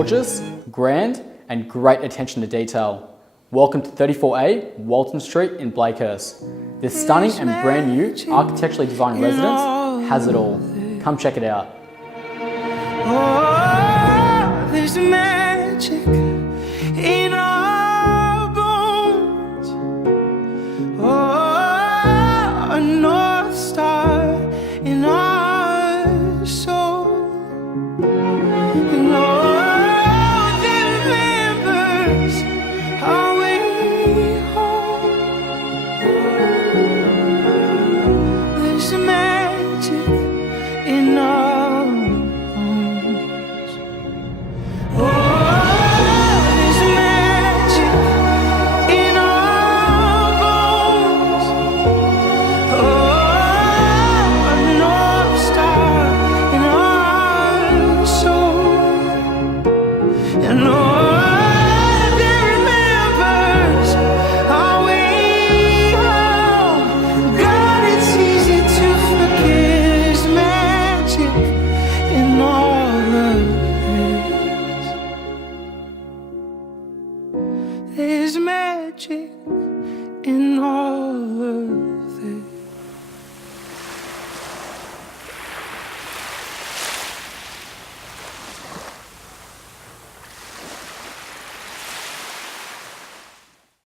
gorgeous, grand, and great attention to detail. Welcome to 34A Walton Street in Blakehurst. This stunning and brand new architecturally designed residence has it all. Come check it out. Oh,